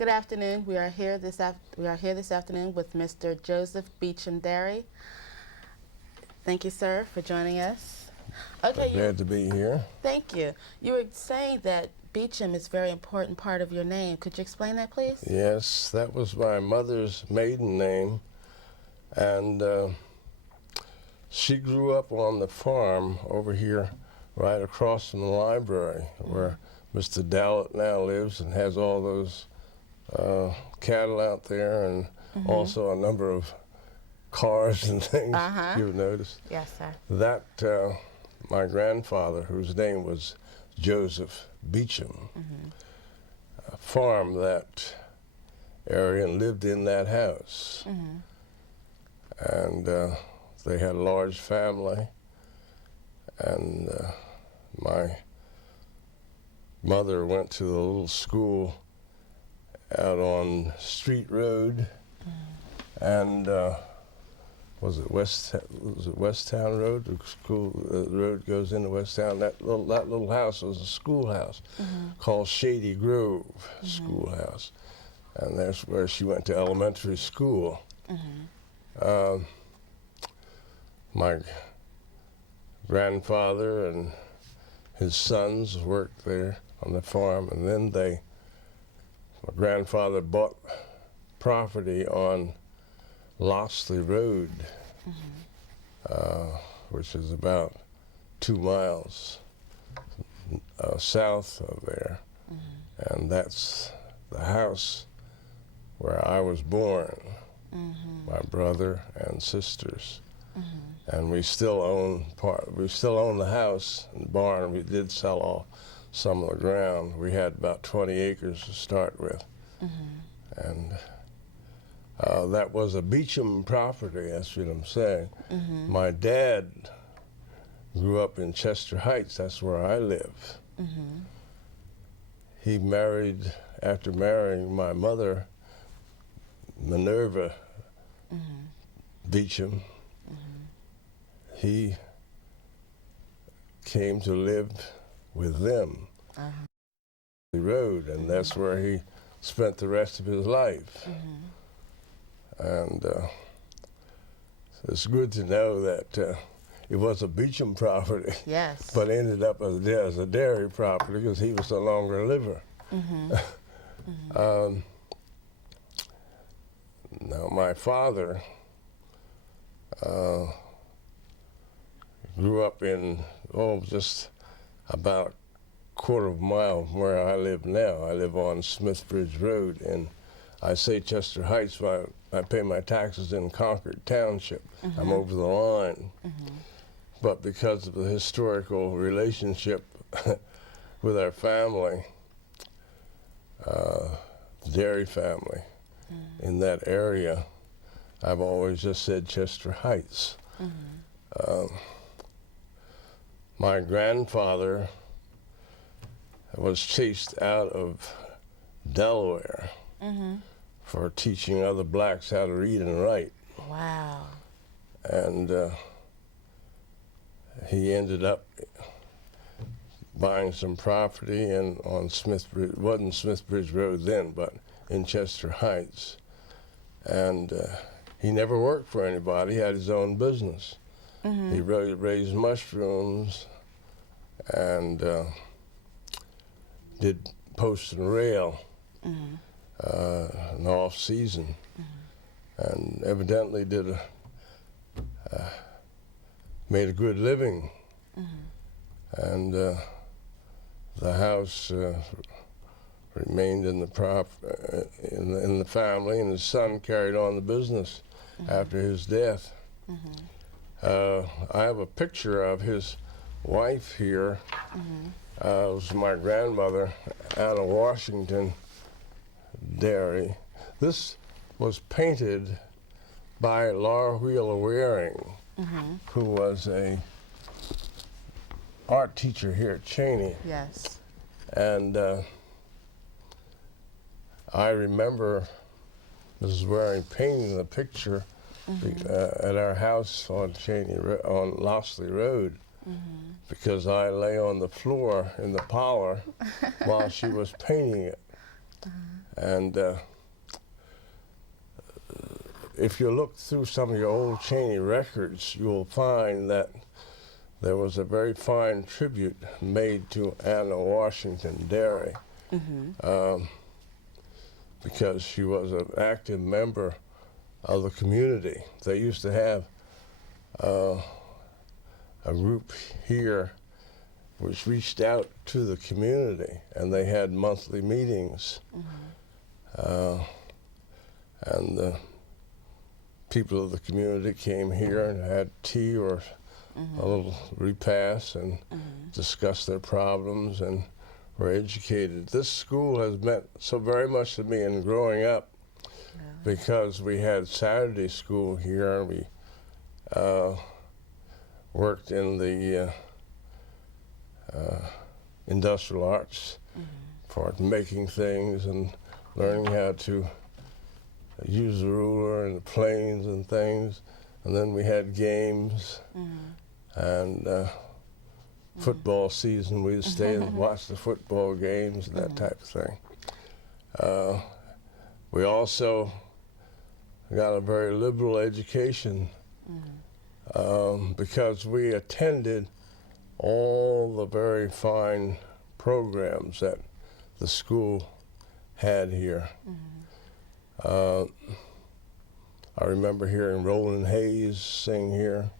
Good afternoon. We are here this afternoon with Mr. Joseph Beecham Derry. Thank you, sir, for joining us. Okay, glad to be here. Thank you. You were saying that Beecham is a very important part of your name. Could you explain that, please? Yes, that was my mother's maiden name, and she grew up on the farm over here right across from the library where Mr. Dowlett now lives and has all those cattle out there and also a number of cars and things you've noticed. Yes, sir. That, my grandfather, whose name was Joseph Beecham, farmed that area and lived in that house. And they had a large family, and my mother went to the little school out on Street Road, and was it Westtown Road? The school road goes into Westtown. That little house was a schoolhouse called Shady Grove Schoolhouse, and that's where she went to elementary school. My grandfather and his sons worked there on the farm, and then my grandfather bought property on Lossley Road, which is about 2 miles south of there, and that's the house where I was born, my brother and sisters. And we still own the house and barn. We did sell off some of the ground. We had about 20 acres to start with. And that was a Beecham property, that's what I'm saying. My dad grew up in Chester Heights, that's where I live. He married, after marrying my mother, Minerva Beecham, he came to live with them the road, and that's where he spent the rest of his life. And it's good to know that it was a Beecham property, Yes. but ended up as a dairy property because he was no longer a liver. Now, my father grew up in, just about a quarter of a mile from where I live now. I live on Smithbridge Road, and I say Chester Heights, but I pay my taxes in Concord Township. I'm over the line. But because of the historical relationship with our family, the Derry family, in that area, I've always just said Chester Heights. My grandfather was chased out of Delaware for teaching other blacks how to read and write. Wow. And he ended up buying some property on Smithbridge, wasn't Smithbridge Road then, but in Chester Heights. And he never worked for anybody, he had his own business. He raised mushrooms and did post and rail in off season, and evidently made a good living. And the house remained in the family, and his son carried on the business after his death. I have a picture of his wife here. It was my grandmother, Anna Washington Derry. This was painted by Laura Wheeler Waring, who was a art teacher here at Cheyney. Yes. And I remember Mrs. Waring painting the picture at our house on on Lossley Road, because I lay on the floor in the parlor while she was painting it. And if you look through some of your old Cheyney records, you'll find that there was a very fine tribute made to Anna Washington Derry, because she was an active member of the community. They used to have a group here which reached out to the community, and they had monthly meetings. And the people of the community came here and had tea or a little repast and discussed their problems and were educated. This school has meant so very much to me in growing up, because we had Saturday school here. We worked in the industrial arts for making things and learning how to use the ruler and the planes and things. And then we had games and football season. We'd stay and watch the football games and that type of thing. We also got a very liberal education because we attended all the very fine programs that the school had here. I remember hearing Roland Hayes sing here.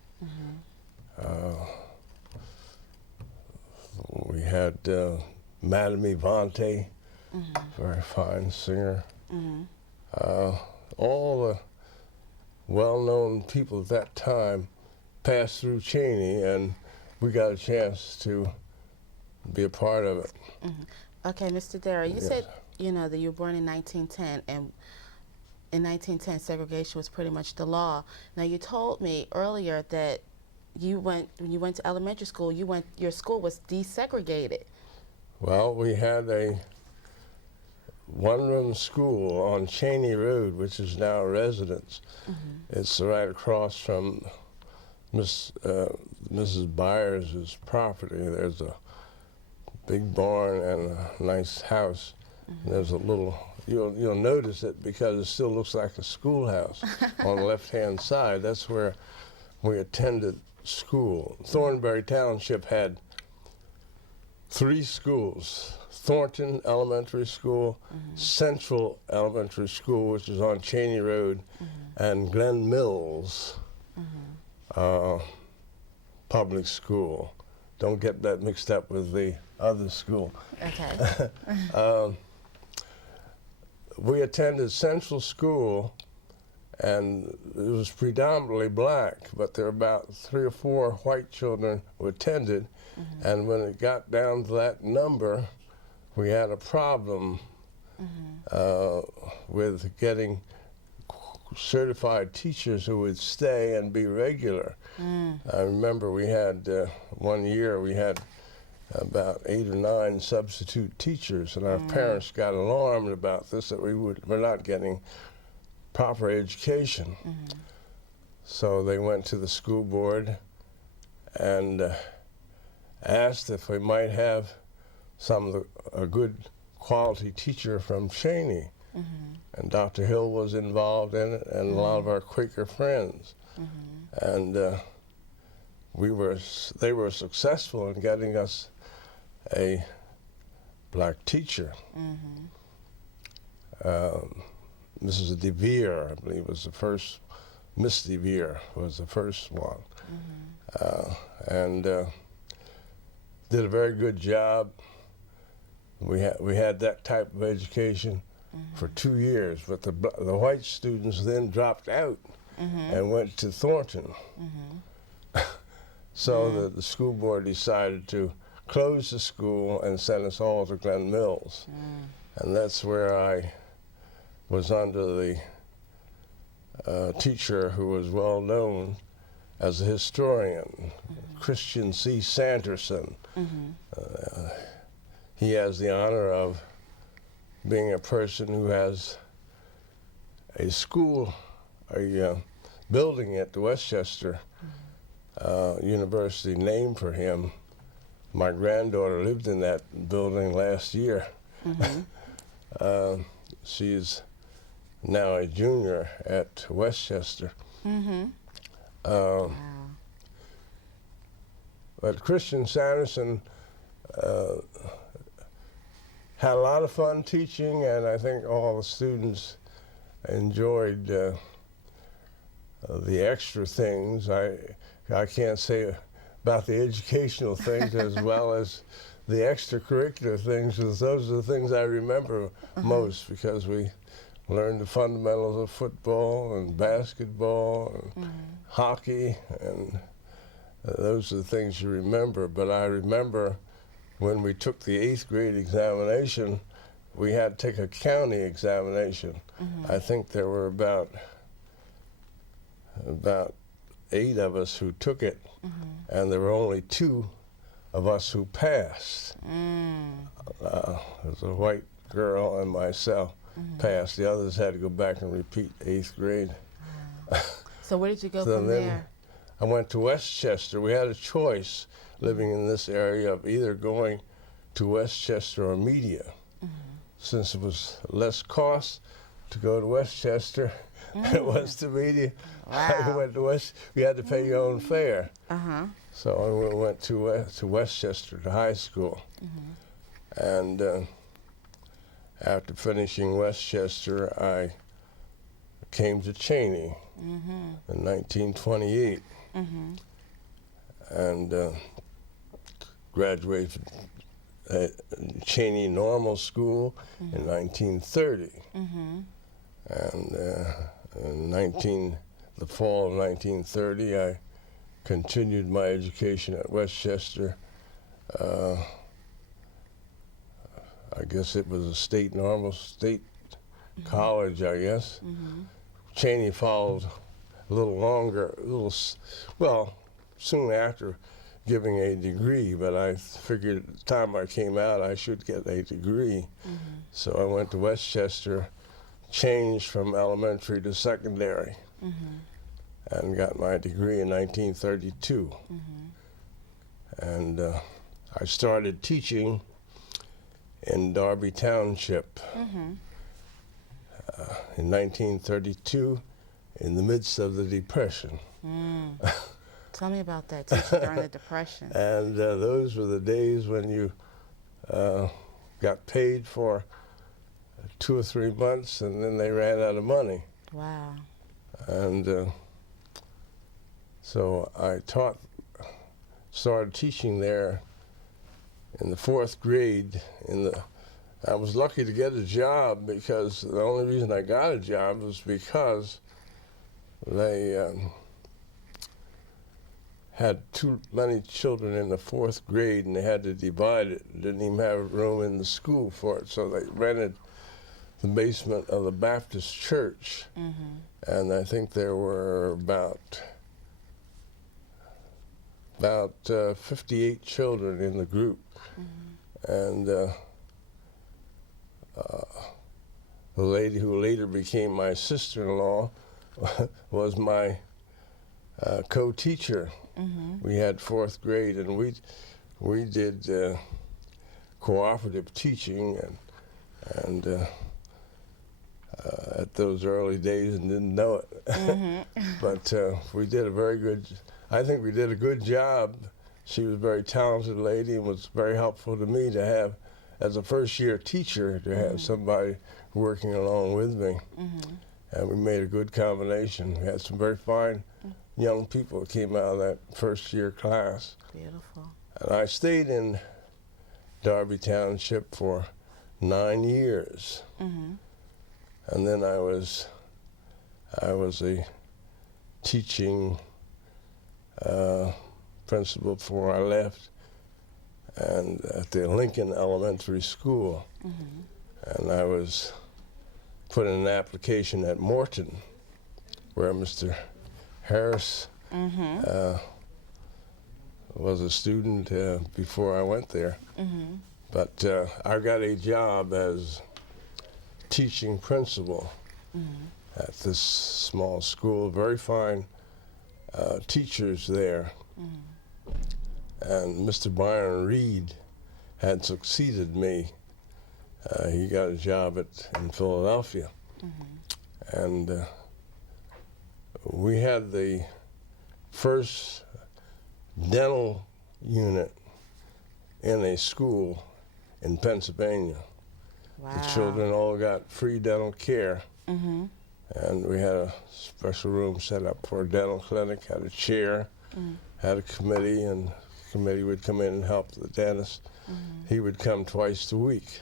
We had Madame Ivante, very fine singer. All the well-known people at that time passed through Cheyney, and we got a chance to be a part of it. Okay, Mr. Derry, you said, you know, that you were born in 1910, and in 1910 segregation was pretty much the law. Now, you told me earlier that when you went to elementary school, your school was desegregated. Well, we had a one-room school on Cheyney Road, which is now a residence. It's right across from Mrs. Byers' property. There's a big barn and a nice house. And there's a little, you'll notice it because it still looks like a schoolhouse on the left-hand side. That's where we attended school. Thornbury Township had 3 schools: Thornton Elementary School, Central Elementary School, which is on Cheyney Road, and Glen Mills Public School. Don't get that mixed up with the other school. Okay. We attended Central School, and it was predominantly black, but there were about 3 or 4 white children who attended, and when it got down to that number, we had a problem with getting certified teachers who would stay and be regular. I remember we had, one year we had about 8 or 9 substitute teachers, and our parents got alarmed about this, that we were not getting proper education. So they went to the school board and asked if we might have a good quality teacher from Cheyney. And Dr. Hill was involved in it, and a lot of our Quaker friends. And they were successful in getting us a black teacher. Mrs. DeVere, I believe, was the first. Miss DeVere was the first one. And did a very good job. We had that type of education for 2 years, but the white students then dropped out and went to Thornton. So the school board decided to close the school and send us all to Glen Mills. And that's where I was under the teacher who was well known as a historian, Christian C. Sanderson. He has the honor of being a person who has a school, a building at the Westchester University named for him. My granddaughter lived in that building last year. she's now a junior at Westchester. Mm-hmm. Wow. But Christian Sanderson had a lot of fun teaching, and I think all the students enjoyed the extra things. I can't say about the educational things as well as the extracurricular things, because those are the things I remember most, because we learned the fundamentals of football and basketball and hockey, and those are the things you remember. But I remember when we took the 8th grade examination, we had to take a county examination. I think there were about 8 of us who took it, and there were only 2 of us who passed. There was a white girl and myself passed. The others had to go back and repeat 8th grade. So where did you go So from then there? I went to Westchester. We had a choice living in this area of either going to Westchester or Media. Since it was less cost to go to Westchester than it was to Media, I went to we had to pay your own fare. So I went to Westchester to high school. And after finishing Westchester, I came to Cheyney in 1928 and graduated at Cheyney Normal School in 1930. And in the fall of 1930, I continued my education at Westchester. I guess it was a state college, I guess. Cheyney followed a little longer, well, soon after giving a degree, but I figured at the time I came out I should get a degree. So I went to Westchester, changed from elementary to secondary, and got my degree in 1932. And I started teaching in Darby Township in 1932 in the midst of the Depression. Tell me about that, teaching during the Depression. And those were the days when you got paid for 2 or 3 months, and then they ran out of money. Wow. And so I started teaching there in the 4th grade. I was lucky to get a job, because the only reason I got a job was because they had too many children in the 4th grade, and they had to divide it. Didn't even have room in the school for it, so they rented the basement of the Baptist church. And I think there were about 58 children in the group. And the lady who later became my sister-in-law was my co-teacher. We had 4th grade, and we did cooperative teaching, and at those early days, and didn't know it. But we did I think we did a good job. She was a very talented lady and was very helpful to me to have, as a first-year teacher, to have somebody working along with me. And we made a good combination. We had some very fine young people that came out of that first-year class. Beautiful. And I stayed in Darby Township for 9 years. And then I was a teaching principal before I left, and at the Lincoln Elementary School. And I was put in an application at Morton, where Mr. Harris was a student before I went there. But I got a job as teaching principal at this small school. Very fine teachers there. And Mr. Byron Reed had succeeded me He got a job in Philadelphia. And we had the first dental unit in a school in Pennsylvania. Wow. The children all got free dental care. And we had a special room set up for a dental clinic, had a chair, had a committee, and the committee would come in and help the dentist. He would come twice a week.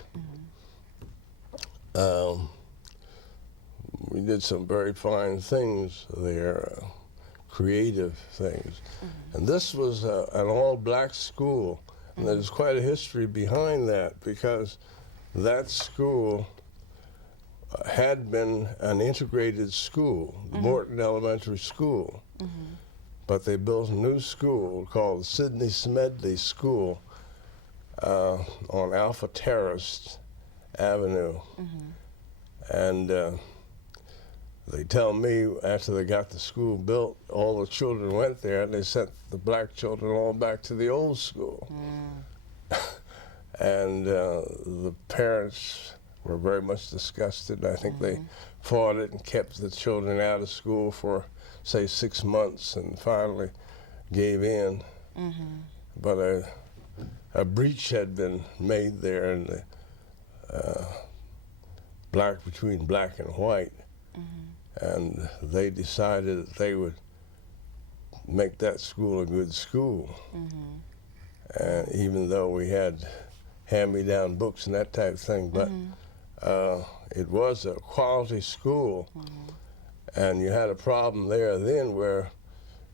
We did some very fine things there, creative things. And this was an all-black school, and there's quite a history behind that, because that school had been an integrated school, Morton Elementary School. But they built a new school called Sidney Smedley School on Alpha Terrace Avenue. And they tell me after they got the school built, all the children went there, and they sent the black children all back to the old school. And the parents were very much disgusted. I think they fought it and kept the children out of school for, say, 6 months, and finally gave in. But a breach had been made there, and between black and white, and they decided that they would make that school a good school. And even though we had hand-me-down books and that type of thing, but it was a quality school. And you had a problem there then where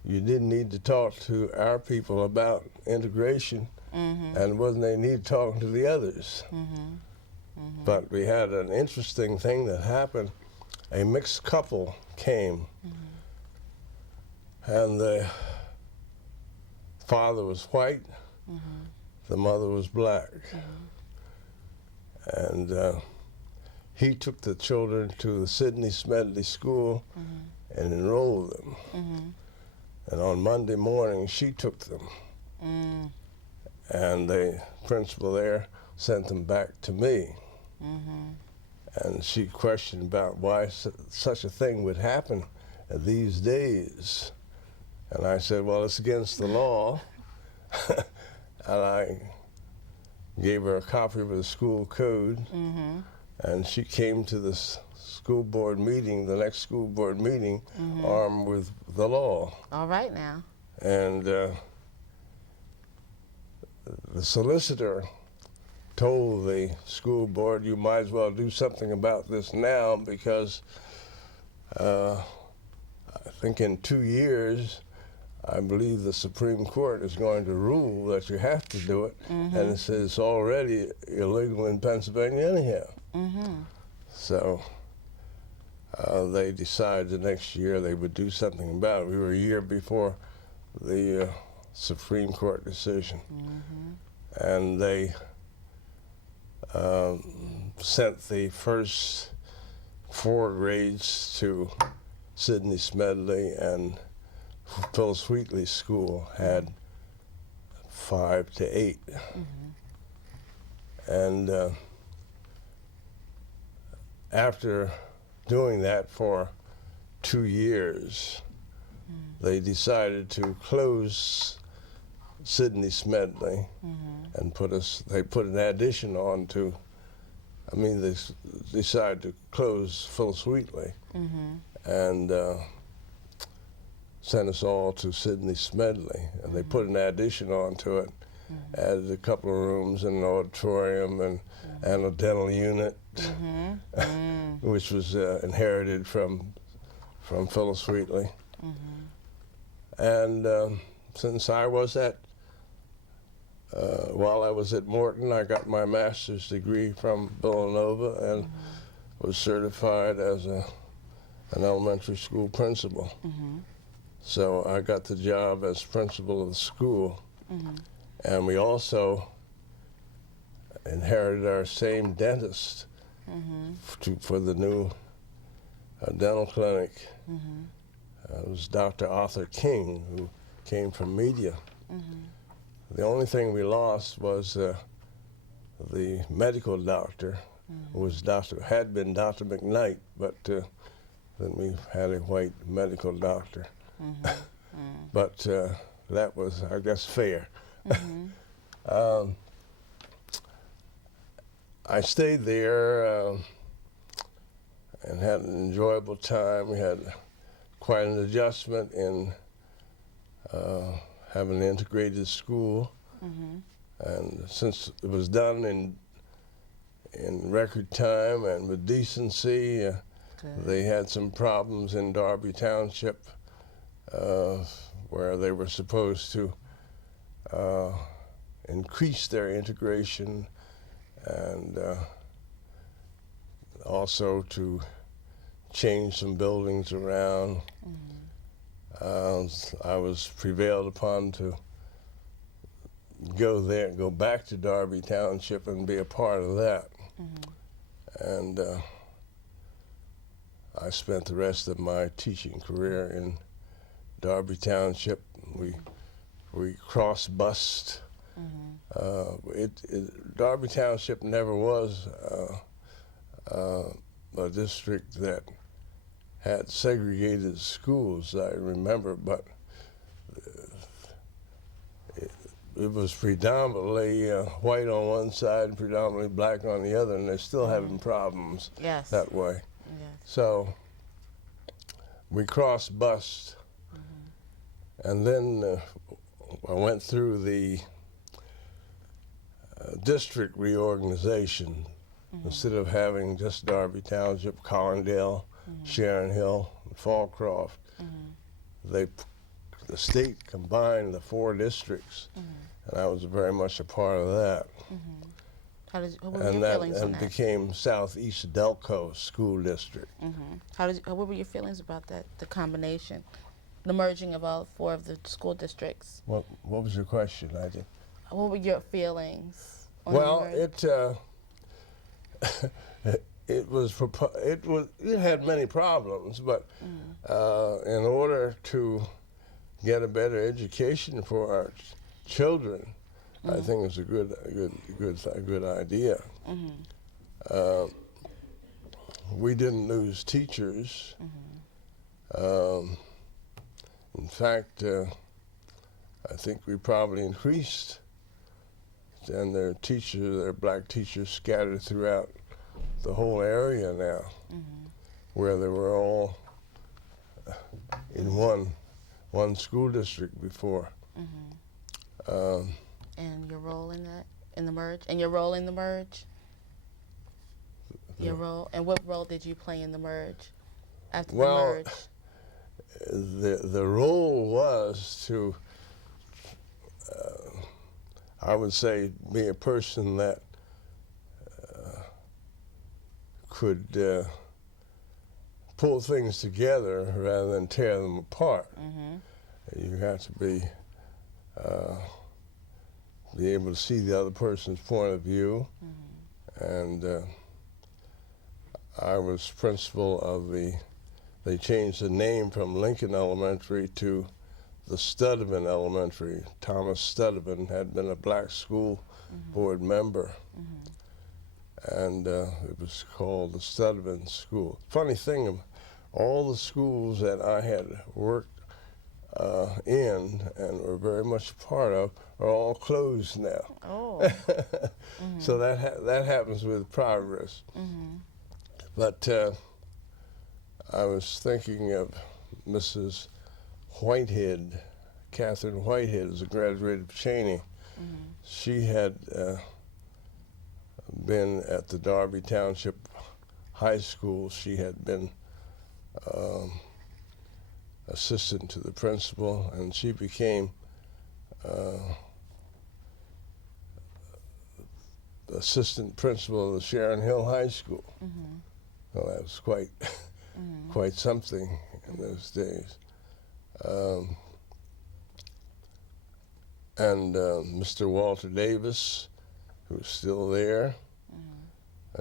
you didn't need to talk to our people about integration, and wasn't any need talking to the others. But we had an interesting thing that happened. A mixed couple came, and the father was white, the mother was black. And he took the children to the Sidney Smedley School and enrolled them. And on Monday morning, she took them. And the principal there sent them back to me. And she questioned about why such a thing would happen these days. And I said, well, it's against the law. And I gave her a copy of the school code. And she came to the school board meeting, the next school board meeting, armed with the law. All right now. And the solicitor told the school board, you might as well do something about this now, because I think in 2 years, I believe the Supreme Court is going to rule that you have to do it, and it says it's already illegal in Pennsylvania anyhow. So they decided the next year they would do something about it. We were a year before the Supreme Court decision. And they sent the first 4 grades to Sidney Smedley, and Phyllis Wheatley School had 5 to 8. And after doing that for 2 years, they decided to close Sidney Smedley and they put an addition on to, they decided to close Phyllis Wheatley and sent us all to Sidney Smedley. And they put an addition onto it, added a couple of rooms and an auditorium and a dental unit, which was inherited from Phyllis Wheatley. And since I was while I was at Morton, I got my master's degree from Villanova and was certified as an elementary school principal. So I got the job as principal of the school. And we also inherited our same dentist for the new dental clinic. It was Dr. Arthur King, who came from media. The only thing we lost was the medical doctor, was had been Dr. McKnight, but then we had a white medical doctor. But that was, I guess, fair. I stayed there and had an enjoyable time. We had quite an adjustment in having an integrated school. And since it was done in record time and with decency, they had some problems in Derby Township where they were supposed to increase their integration and also to change some buildings around. I was prevailed upon to go there, go back to Derby Township and be a part of that. And I spent the rest of my teaching career in Derby Township. We cross-bused. Derby Township never was a district that had segregated schools, I remember, but it was predominantly white on one side and predominantly black on the other, and they're still having problems that way. So we cross-bused, and then I went through the district reorganization. Instead of having just Derby Township, Collindale, Sharon Hill, and Fallcroft, the state combined the 4 districts, and I was very much a part of that. What were your feelings on that? And became Southeast Delco School District. What were your feelings about that, the combination, the merging of all 4 of the school districts? What was your question? What were your feelings on well, the it had many problems, but in order to get a better education for our children, I think it was a good idea. We didn't lose teachers. In fact, I think we probably increased, and their black teachers scattered throughout the whole area now, where they were all in one school district before. And your role in that, in the merge, and your role in the merge? Your role, and what role did you play in the merge after the merge? The role was to, I would say, be a person that could pull things together rather than tear them apart. You have to be able to see the other person's point of view. And I was principal of they changed the name from Lincoln Elementary to the Studevin Elementary. Thomas Studevin had been a black school board member. And it was called the Studevin School. Funny thing, all the schools that I had worked in and were very much a part of are all closed now. So that happens with progress. But I was thinking of Mrs. Whitehead, Catherine Whitehead, is a graduate of Cheyney. She had been at the Derby Township High School. She had been assistant to the principal, and she became assistant principal of the Sharon Hill High School. Well, that was quite something in those days. And Mr. Walter Davis, who's still there,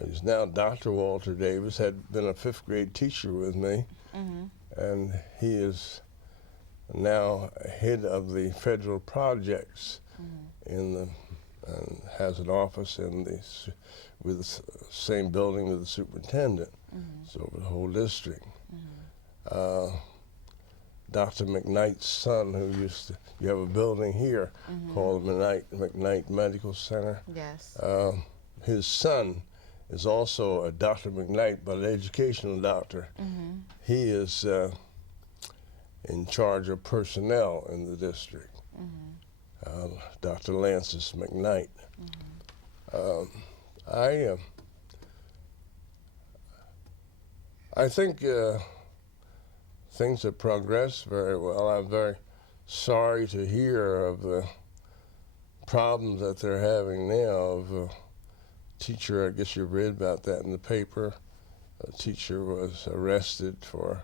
he's now Dr. Walter Davis, had been a 5th grade teacher with me, and he is now head of the federal projects in the and has an office in with the same building with the superintendent. So over the whole district. Dr. McKnight's son, who you have a building here called McKnight Medical Center. Yes. His son is also a Dr. McKnight, but an educational doctor. He is in charge of personnel in the district. Dr. Lances McKnight. I think things have progressed very well. I'm very sorry to hear of the problems that they're having now. Of a teacher, I guess you read about that in the paper. A teacher was arrested for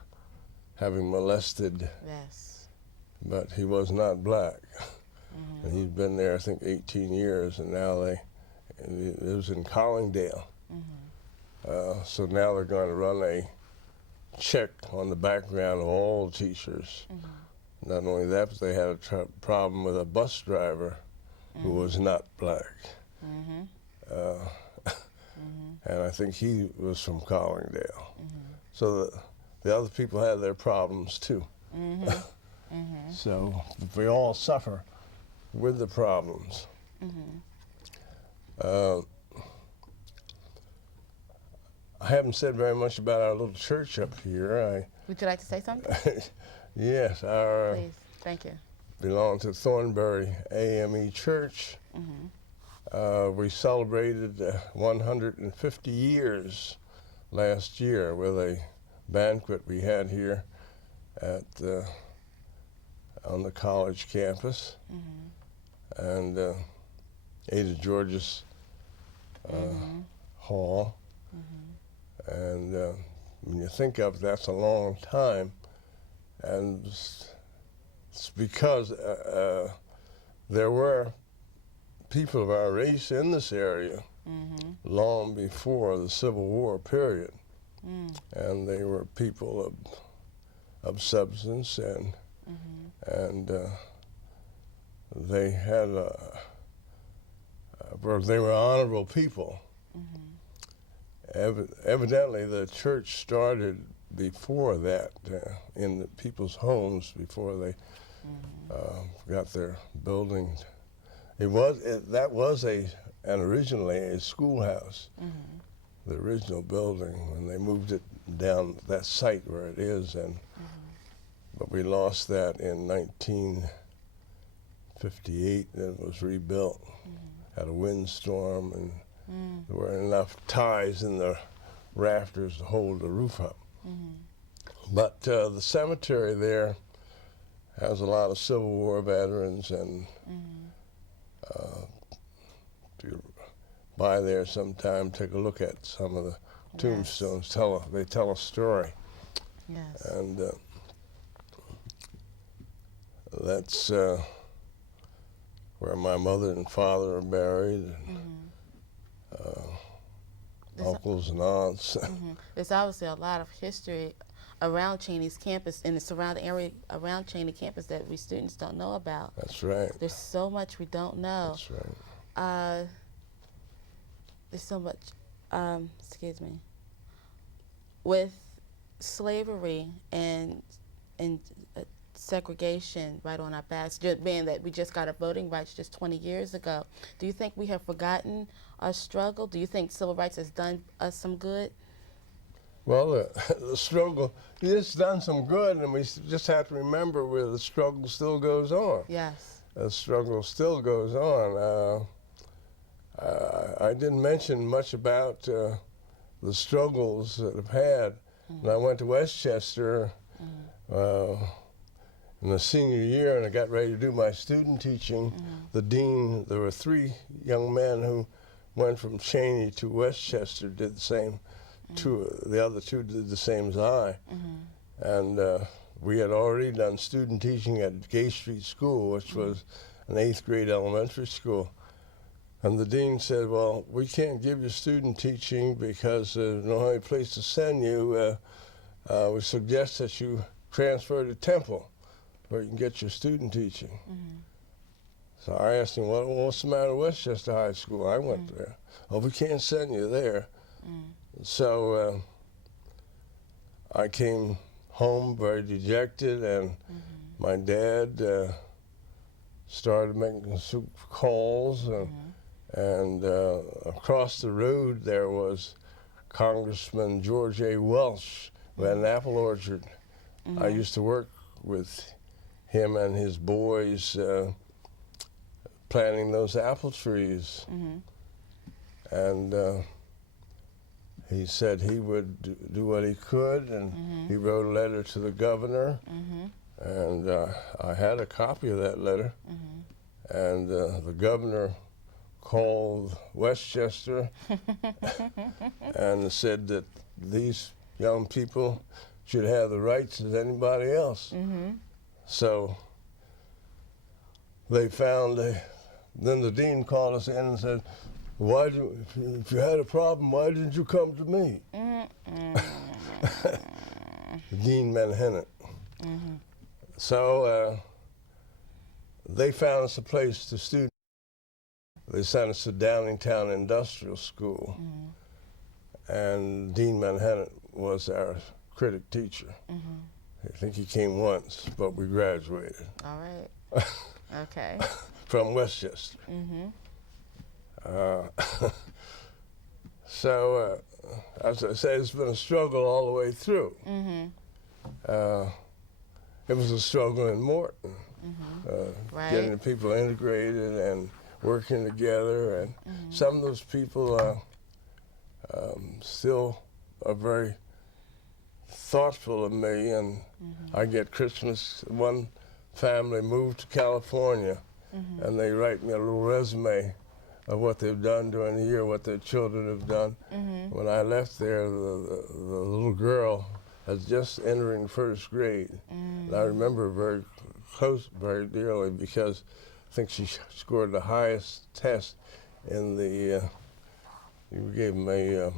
having molested, but he was not black. And he's been there, I think, 18 years, and now he lives in Collingdale. So now they're going to run a check on the background of all teachers. Not only that, but they had a problem with a bus driver who was not black. And I think he was from Collingdale. So the other people had their problems too. So we all suffer with the problems. I haven't said very much about our little church up here. Would you like to say something? Yes, Please, thank you. Belong to Thornbury AME Church. We celebrated 150 years last year with a banquet we had here at on the college campus, and Ada George's Hall. And when you think of it, that's a long time, and it's because there were people of our race in this area long before the Civil War period, and they were people of substance, and they had they were honorable people. Evidently, the church started before that in the people's homes before they got their building. That was originally a schoolhouse, the original building, when they moved it down that site where it is, but we lost that in 1958, and it was rebuilt. Had a windstorm, and there weren't enough ties in the rafters to hold the roof up. But the cemetery there has a lot of Civil War veterans, and if you by there sometime, take a look at some of the tombstones. They tell a story. Yes. And that's where my mother and father are buried, and uncles and aunts. There's obviously a lot of history around Cheyney's campus and the surrounding area around Cheyney campus that we students don't know about. That's right. There's so much we don't know. That's right. There's so much, excuse me, with slavery and segregation right on our backs, being that we just got our voting rights just 20 years ago. Do you think we have forgotten our struggle? Do you think civil rights has done us some good? Well, the struggle, it's done some good, and we just have to remember where the struggle still goes on. Yes. The struggle still goes on. I didn't mention much about the struggles that I've had. When I went to Westchester in the senior year, and I got ready to do my student teaching, the dean, there were 3 young men who went from Cheyney to Westchester, did the same. The other 2 did the same as I. And we had already done student teaching at Gay Street School, which was an 8th grade elementary school. And the dean said, well, we can't give you student teaching because there's no other place to send you. We suggest that you transfer to Temple, where you can get your student teaching. So I asked him, what's the matter with Westchester High School? I went there. Oh, we can't send you there. So I came home very dejected, and my dad started making some calls, and across the road there was Congressman George A. Welsh, who had an apple orchard. I used to work with him and his boys planting those apple trees. And he said he would do what he could, and he wrote a letter to the governor, and I had a copy of that letter, and the governor called Westchester and said that these young people should have the rights as anybody else. So they found, then the dean called us in and said, if you had a problem, why didn't you come to me? Dean Manhattan. So they found us a place to study. They sent us to Downingtown Industrial School, and Dean Manhattan was our critic teacher. I think he came once, but we graduated. All right. Okay. From Westchester. So, as I say, it's been a struggle all the way through. It was a struggle in Morton, Right. getting the people integrated and working together, and some of those people still are very thoughtful of me, and I get Christmas. One family moved to California, and they write me a little resume of what they've done during the year, what their children have done. When I left there, the little girl was just entering first grade. And I remember very very dearly, because I think she scored the highest test in the, you gave them a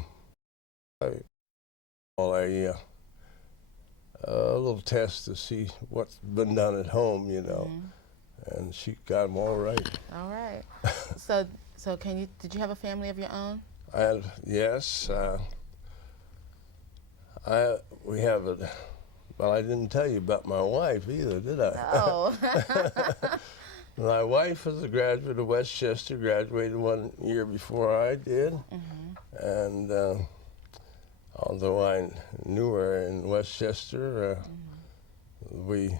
little test to see what's been done at home, you know. And she got them all right. All right. So did you have a family of your own? Yes. We have a, well, I didn't tell you about my wife either, did I? Oh. My wife was a graduate of Westchester, graduated 1 year before I did. And although I knew her in Westchester, we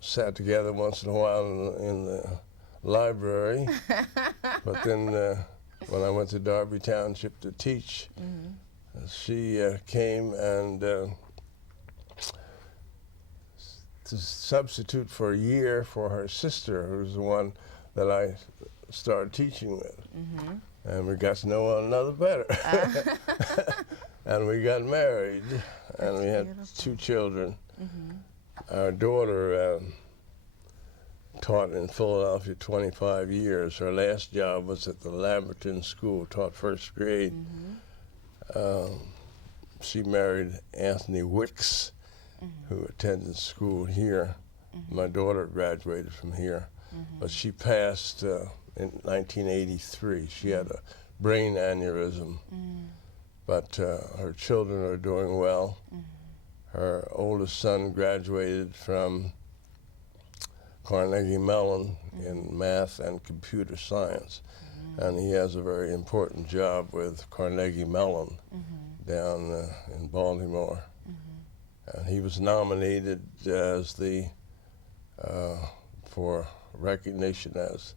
sat together once in a while in the library. But then when I went to Darby Township to teach, she came and to substitute for a year for her sister, who was the one that I started teaching with. And we got to know one another better. And we got married, and we had 2 children. Our daughter taught in Philadelphia 25 years. Her last job was at the Lamberton School, taught first grade. She married Anthony Wicks, who attended school here. My daughter graduated from here, but she passed in 1983. She had a brain aneurysm, but her children are doing well. Her oldest son graduated from Carnegie Mellon in math and computer science, and he has a very important job with Carnegie Mellon down in Baltimore. And he was nominated as the for recognition as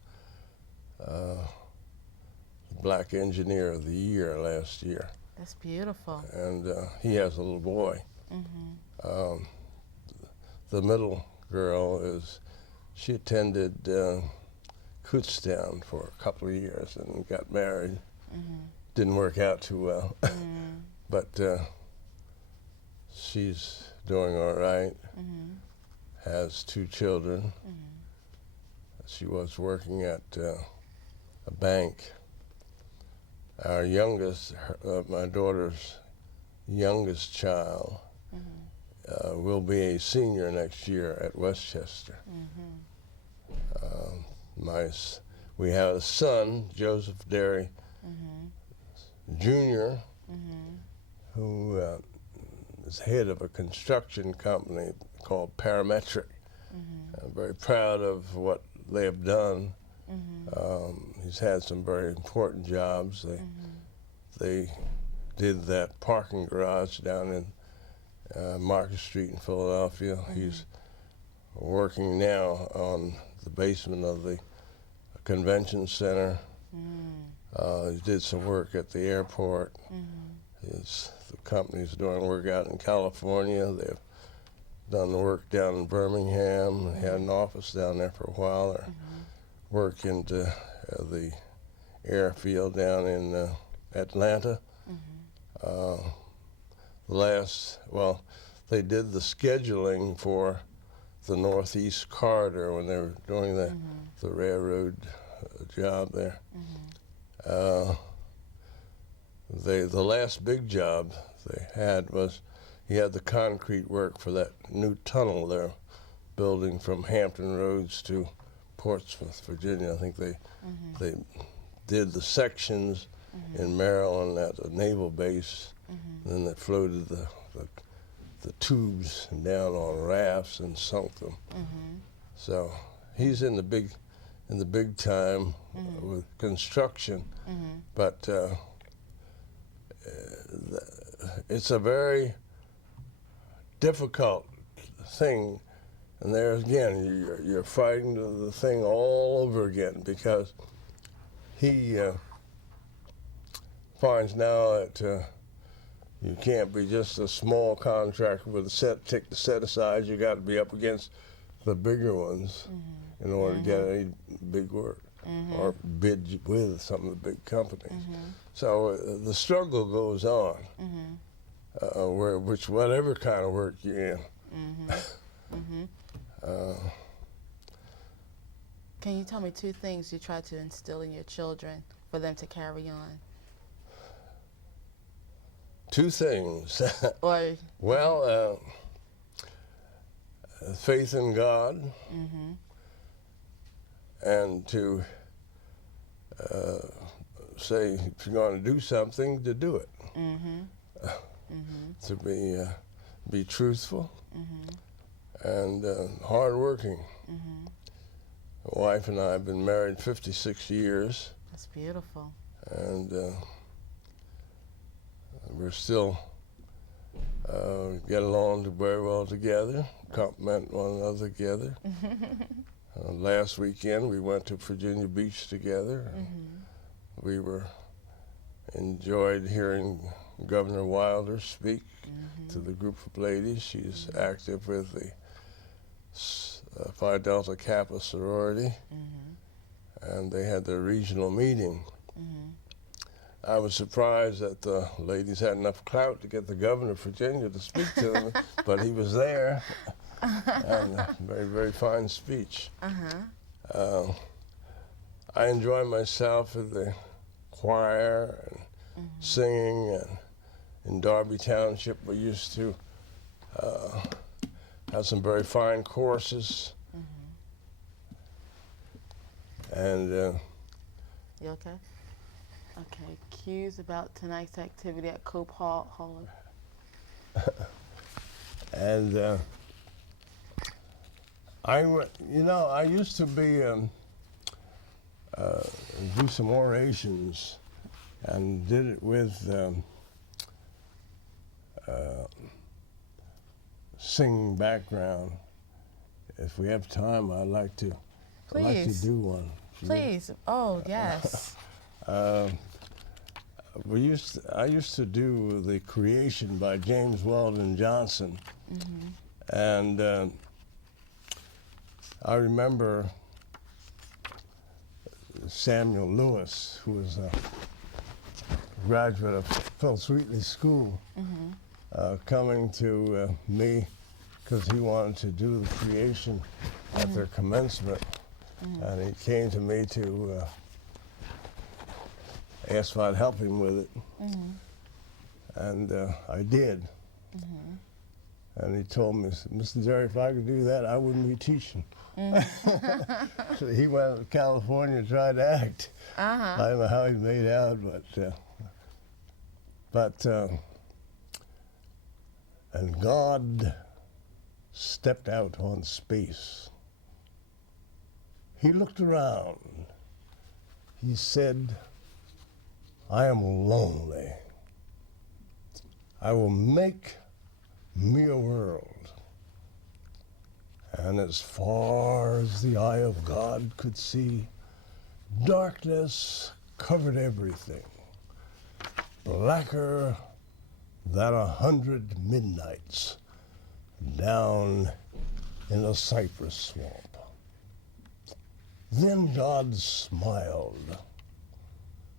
Black Engineer of the Year last year. That's beautiful. And he has a little boy. The middle girl she attended Kutztown for a couple of years and got married. Didn't work out too well, but she's doing all right. Has 2 children. She was working at a bank. Our youngest, my daughter's youngest child, will be a senior next year at Westchester. We had a son, Joseph Derry Jr., who is head of a construction company called Parametric. I'm very proud of what they have done. He's had some very important jobs. They did that parking garage down in Market Street in Philadelphia. He's working now on the basement of the convention center. He did some work at the airport. The company's doing work out in California. They've done the work down in Birmingham. They had an office down there for a while. They're working to the airfield down in Atlanta. They did the scheduling for the Northeast Corridor when they were doing the railroad job there. The last big job they had was he had the concrete work for that new tunnel they're building from Hampton Roads to Portsmouth, Virginia. I think they did the sections in Maryland at the naval base, and then they floated the tubes down on rafts and sunk them. So he's in the big time with construction, but it's a very difficult thing. And there again, you're fighting the thing all over again, because he finds now that you can't be just a small contractor with a tick to set aside. You got to be up against the bigger ones in order to get any big work or bid with some of the big companies. So the struggle goes on, whatever kind of work you're in. Can you tell me 2 things you try to instill in your children for them to carry on? 2 things. Or well, faith in God, and to say if you're going to do something, to do it. To be truthful and hardworking. My wife and I have been married 56 years. That's beautiful. And we're still get along very well together, complement one another together. Last weekend we went to Virginia Beach together. We enjoyed hearing Governor Wilder speak to the group of ladies. She's active with the Phi Delta Kappa sorority, and they had their regional meeting. I was surprised that the ladies had enough clout to get the governor of Virginia to speak to them, but he was there, and a very, very fine speech. I enjoy myself at the choir and singing, and in Darby Township we used to have some very fine courses. And you okay? Okay, cues about tonight's activity at Cope Hall. And I used to do some orations, and did it with singing background. If we have time, I'd like to do one. Please. Oh, yes. I used to do The Creation by James Weldon Johnson. And I remember Samuel Lewis, who was a graduate of Phillips Wheatley School, coming to me because he wanted to do The Creation at their commencement. And he came to me to ask if I'd help him with it. And I did. And he told me, Mr. Derry, if I could do that, I wouldn't be teaching. So he went to California and tried to act. I don't know how he made out, and God stepped out on space. He looked around. He said, I am lonely. I will make me a world. And as far as the eye of God could see, darkness covered everything, blacker than 100 midnights down in a cypress swamp. Then God smiled,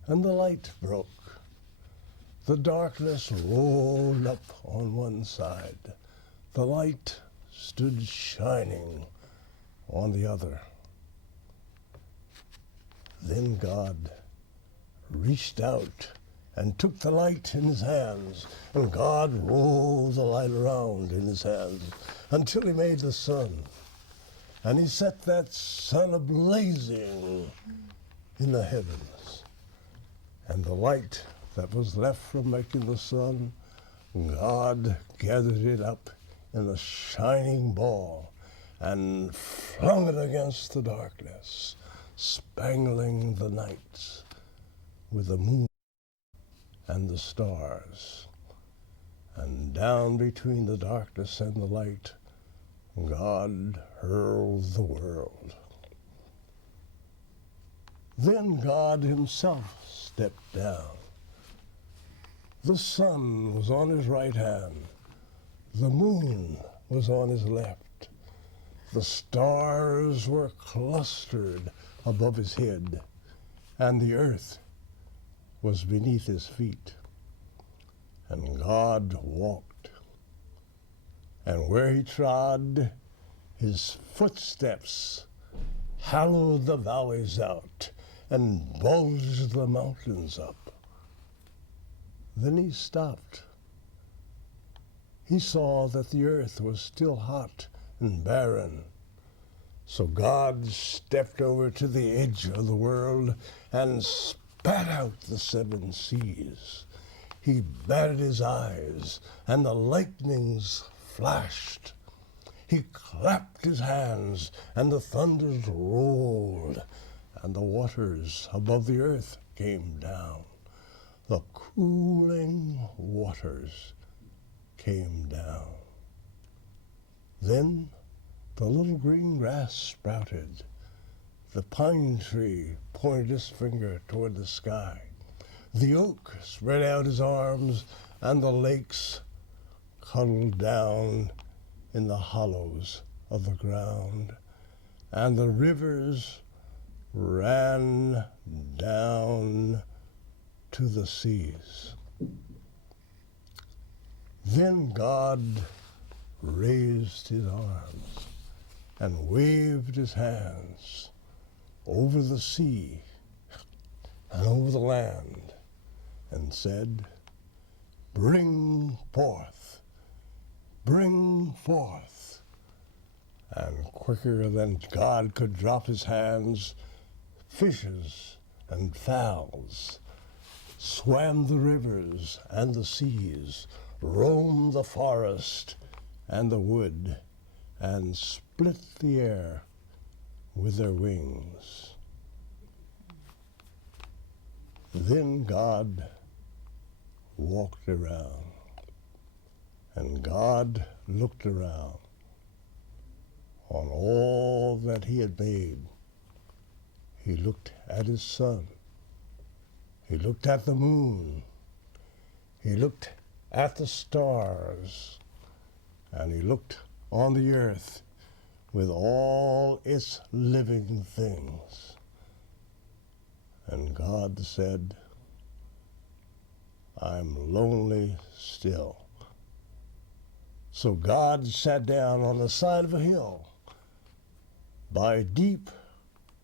and the light broke. The darkness rolled up on one side. The light stood shining on the other. Then God reached out and took the light in his hands, and God rolled the light around in his hands until he made the sun. And he set that sun ablazing in the heavens. And the light that was left from making the sun, God gathered it up in a shining ball and flung it against the darkness, spangling the nights with the moon and the stars. And down between the darkness and the light, God hurled the world. Then God himself stepped down. The sun was on his right hand. The moon was on his left. The stars were clustered above his head, and the earth was beneath his feet. And God walked. And where he trod, his footsteps hollowed the valleys out and bulged the mountains up. Then he stopped. He saw that the earth was still hot and barren. So God stepped over to the edge of the world and spat out the 7 seas. He batted his eyes, and the lightnings flashed. He clapped his hands, and the thunders rolled, and the waters above the earth came down. The cooling waters came down. Then the little green grass sprouted. The pine tree pointed its finger toward the sky. The oak spread out his arms, and the lakes cuddled down in the hollows of the ground, and the rivers ran down to the seas. Then God raised his arms and waved his hands over the sea and over the land and said, bring forth, bring forth. And quicker than God could drop his hands, fishes and fowls swam the rivers and the seas, roamed the forest and the wood, and split the air with their wings. Then God walked around, and God looked around on all that he had made. He looked at his sun. He looked at the moon. He looked at the stars. And he looked on the earth with all its living things. And God said, I'm lonely still. So God sat down on the side of a hill. By a deep,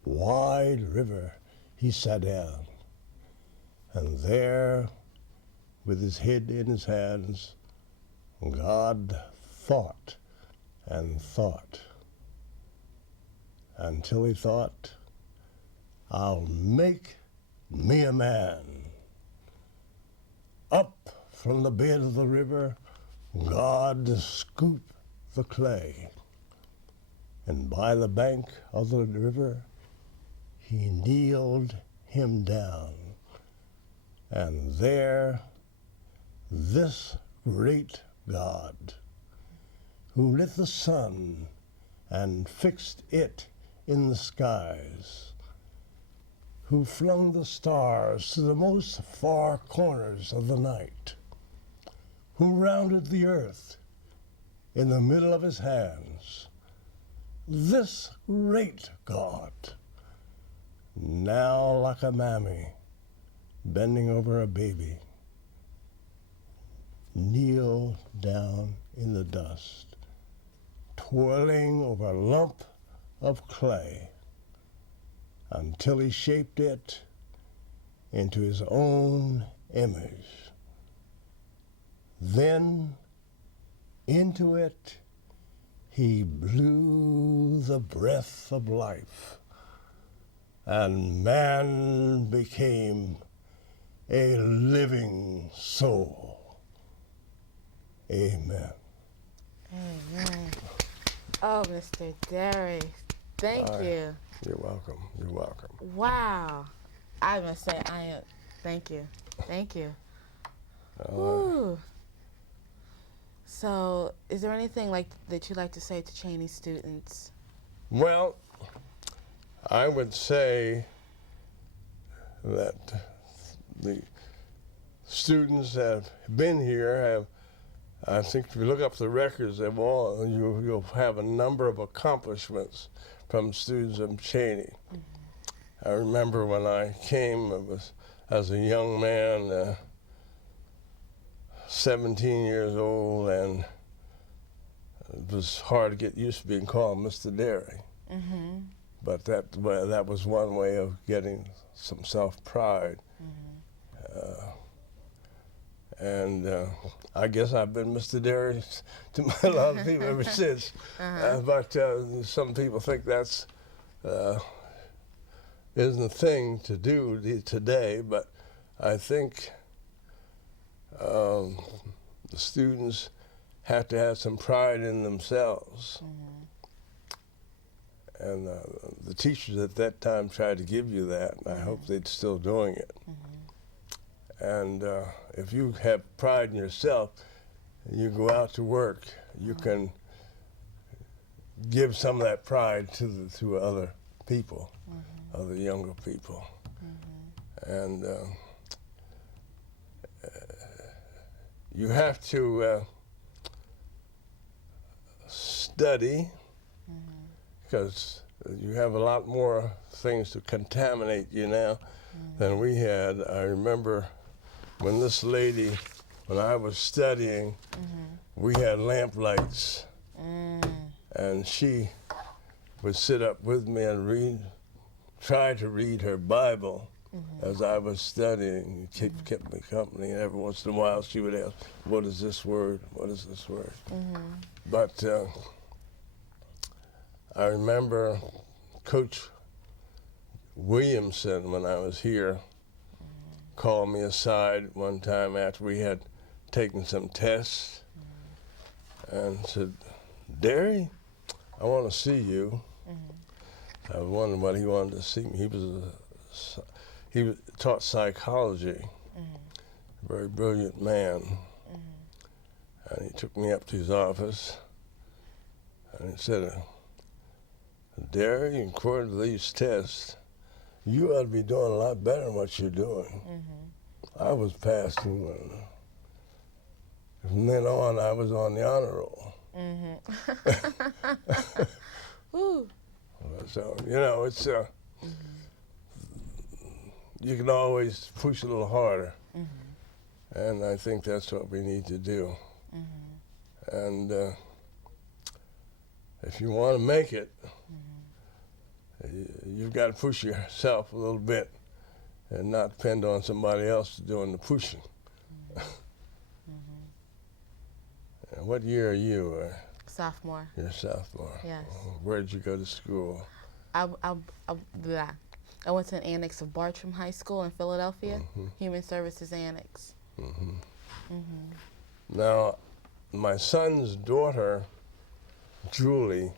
wide river he sat down. And there, with his head in his hands, God thought and thought until he thought, I'll make me a man. Up from the bed of the river, God scooped the clay, and by the bank of the river, he kneeled him down, and there this great God, who lit the sun and fixed it in the skies, who flung the stars to the most far corners of the night, who rounded the earth in the middle of his hands, this great God, now like a mammy bending over a baby, kneel down in the dust, toiling over a lump of clay until he shaped it into his own image. Then into it he blew the breath of life, and man became a living soul. Amen. Amen. Oh, Mr. Derry, thank you. You're welcome. You're welcome. Wow. I must say, thank you. Thank you. Whew. So, is there anything that you'd like to say to Cheyney students? Well, I would say that the students that have been here have, I think if you look up the records of all, you'll have a number of accomplishments from students of Cheyney. Mm-hmm. I remember when I came, it was as a young man, 17 years old, and it was hard to get used to being called Mr. Derry. Mm-hmm. But that was one way of getting some self-pride. Mm-hmm. And I guess I've been Mr. Derry to a lot of people ever since. But some people think that's isn't a thing to do today. But I think the students have to have some pride in themselves. Mm-hmm. And the teachers at that time tried to give you that, and I hope they're still doing it. Mm-hmm. And if you have pride in yourself, and you go out to work, you can give some of that pride to other people, other younger people. And you have to study, because you have a lot more things to contaminate you now than we had. I remember when this lady, when I was studying, we had lamp lights, and she would sit up with me and try to read her Bible as I was studying. It kept me company, and every once in a while she would ask, what is this word? What is this word? But I remember Coach Williamson, when I was here, called me aside one time after we had taken some tests and said, Derry, I want to see you. I was wondering what he wanted to see me. He taught psychology, a very brilliant man. And he took me up to his office and he said, Derry, according to these tests, you ought to be doing a lot better than what you're doing. I was passing. From then on, I was on the honor roll. So, it's, you can always push a little harder. And I think that's what we need to do. And if you want to make it, you've got to push yourself a little bit and not depend on somebody else doing the pushing. And what year are you? Sophomore. You're a sophomore. Yes. Where did you go to school? Blah. I went to an annex of Bartram High School in Philadelphia, Human Services Annex. Now, my son's daughter, Julie,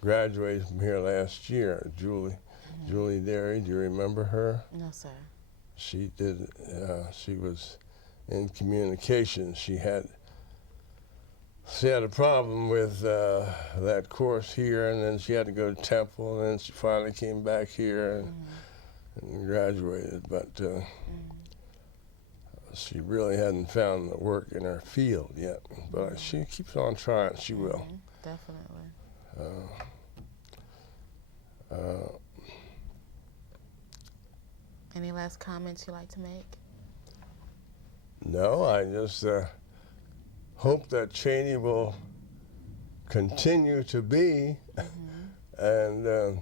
graduated from here last year. Julie Derry, do you remember her? No, sir. She did. She was in communications. She had a problem with that course here, and then she had to go to Temple, and then she finally came back here and graduated. But she really hadn't found the work in her field yet. But she keeps on trying. She will. Definitely. Any last comments you'd like to make? No, I just hope that Cheyney will continue to be and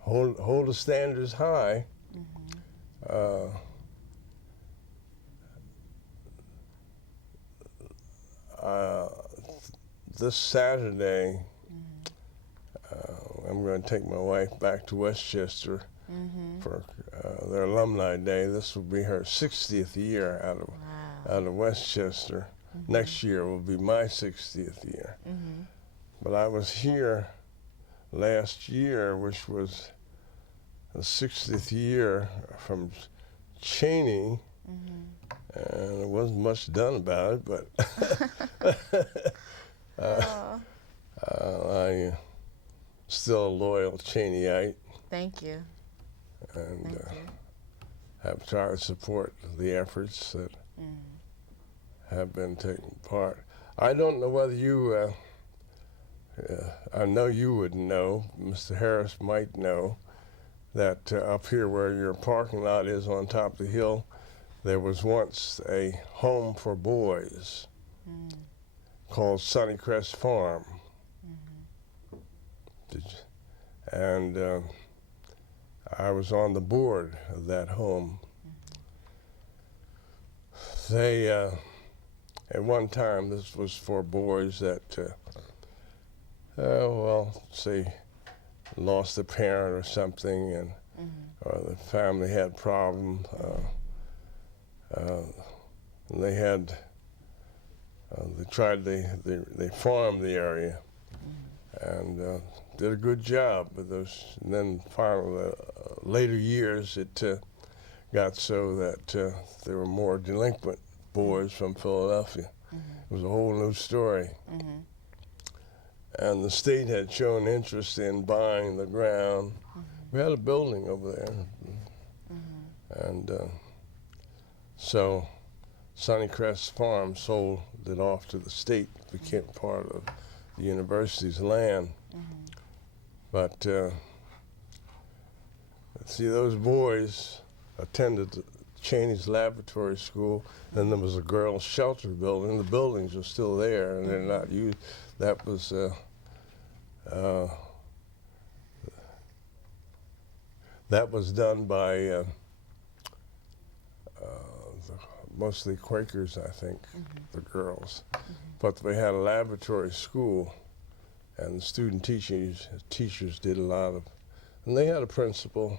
hold the standards high. This Saturday, I'm going to take my wife back to Westchester for their alumni day. This will be her 60th year out of Westchester. Next year will be my 60th year. But I was here last year, which was the 60th year from Cheyney, and there wasn't much done about it, but I'm still a loyal Cheyneyite. Thank you. And Thank you. have tried to support the efforts that have been taking part. I don't know whether you, I know you would know, Mr. Harris might know, that up here where your parking lot is on top of the hill, there was once a home for boys called Sunnycrest Farm. And I was on the board of that home. They, at one time, this was for boys that, say, lost a parent or something, and or the family had a problem. They had, they farmed the area, and did a good job with those. And then finally, later years, it got so that there were more delinquent boys from Philadelphia. It was a whole new story. And the state had shown interest in buying the ground. We had a building over there. And so Sunnycrest Farm sold it off to the state, became part of the university's land. But see, those boys attended Cheyney's laboratory school, then there was a girls' shelter building. The buildings are still there, and they're not used. That was done by mostly Quakers, I think, the girls. But they had a laboratory school, and the student teachers did a lot of, and they had a principal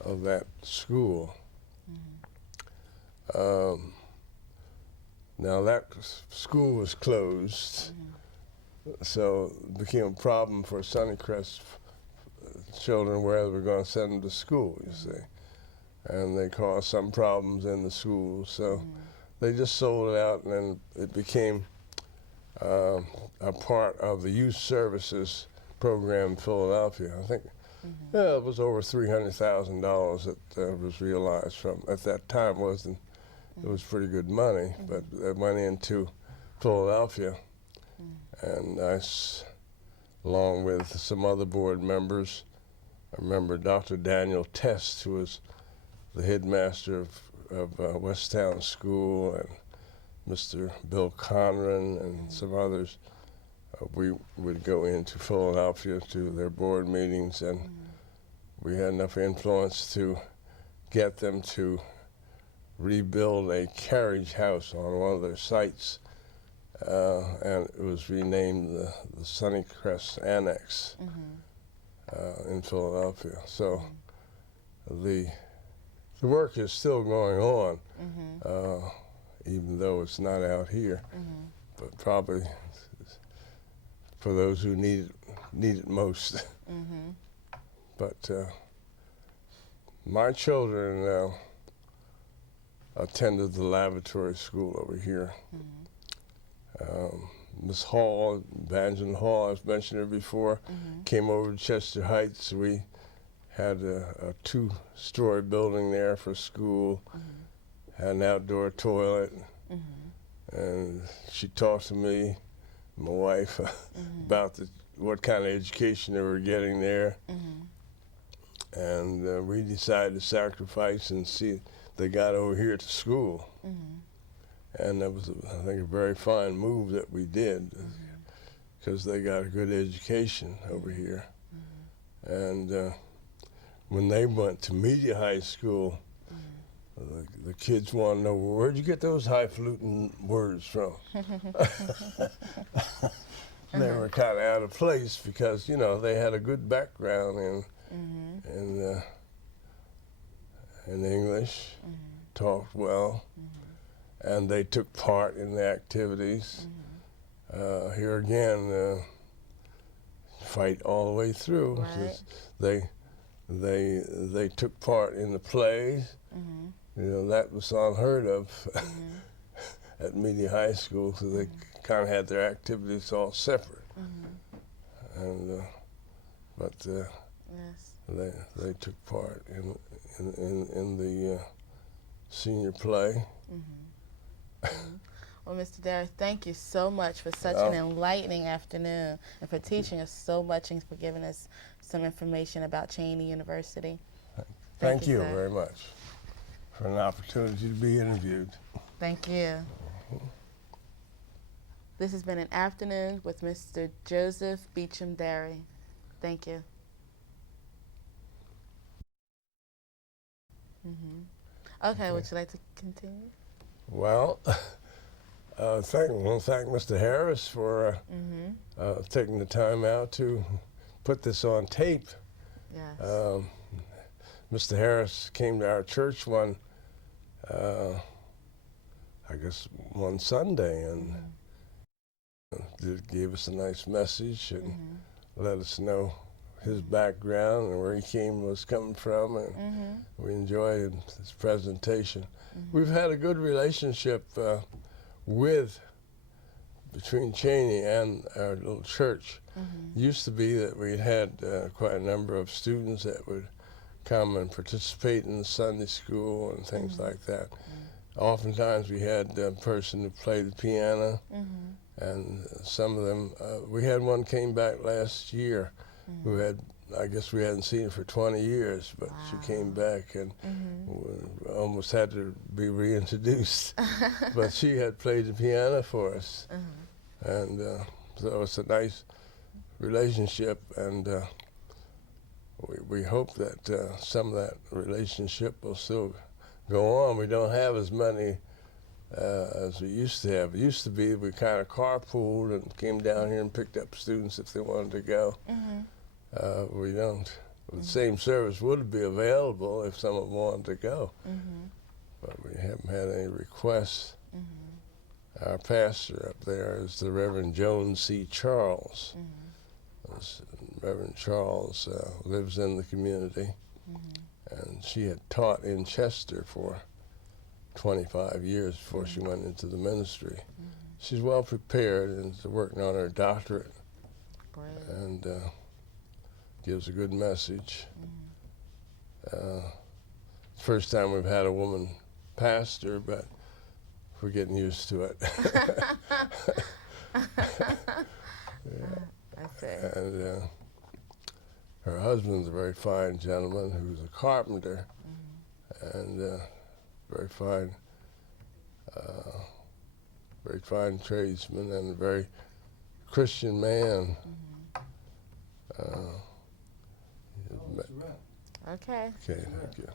of that school. Now that school was closed, so it became a problem for Sunnycrest children where they were going to send them to school, you see. And they caused some problems in the school, so they just sold it out, and then it became a part of the youth services program in Philadelphia. I think it was over $300,000 that was realized from, at that time wasn't, it was pretty good money, but it went into Philadelphia. And I, along with some other board members, I remember Dr. Daniel Test, who was the headmaster of Westtown School, and Mr. Bill Conran and some others. We would go into Philadelphia to their board meetings, and we had enough influence to get them to rebuild a carriage house on one of their sites. and it was renamed the Sunnycrest Annex in Philadelphia. So the work is still going on, even though it's not out here, but probably for those who need it most. But my children attended the laboratory school over here. Miss Hall, Banjan Hall, I've mentioned her before, came over to Chester Heights. We had a two-story building there for school, had an outdoor toilet, and she talked to me, my wife, about what kind of education they were getting there. And we decided to sacrifice and see they got over here to school. And that was, I think, a very fine move that we did, because they got a good education over here. And when they went to Media High School, the kids want to know, well, where'd you get those highfalutin words from? They were kind of out of place because, you know, they had a good background in English, talked well, and they took part in the activities. Here again, fight all the way through. Right. They took part in the plays. You know, that was unheard of at Media High School, so they kind of had their activities all separate. And but they took part in the senior play. Well, Mr. Derry, thank you so much for such an enlightening afternoon, and for teaching us so much and for giving us some information about Cheyney University. Thank you very much for an opportunity to be interviewed. Thank you. This has been an afternoon with Mr. Joseph Beecham Derry. Thank you. Okay, would you like to continue? Well, I want to thank Mr. Harris for taking the time out to put this on tape. Yes. Mr. Harris came to our church one Sunday, and gave us a nice message and let us know his background and where he was coming from, and we enjoyed his presentation. We've had a good relationship between Cheyney and our little church. It used to be that we had quite a number of students that would come and participate in the Sunday school and things like that. Oftentimes we had a person who played the piano, and some of them, we had one came back last year who had, I guess we hadn't seen her for 20 years, but she came back and almost had to be reintroduced. But she had played the piano for us. And so it's a nice relationship, and we hope that some of that relationship will still go on. We don't have as many as we used to have. It used to be we kind of carpooled and came down here and picked up students if they wanted to go. We don't. The same service would be available if someone wanted to go, but we haven't had any requests. Our pastor up there is the Reverend Joan C. Charles. Reverend Charles lives in the community, and she had taught in Chester for 25 years before she went into the ministry. She's well prepared and is working on her doctorate. And gives a good message. First time we've had a woman pastor, but we're getting used to it. And her husband's a very fine gentleman who's a carpenter, and very fine tradesman, and a very Christian man. Okay. Okay, thank you.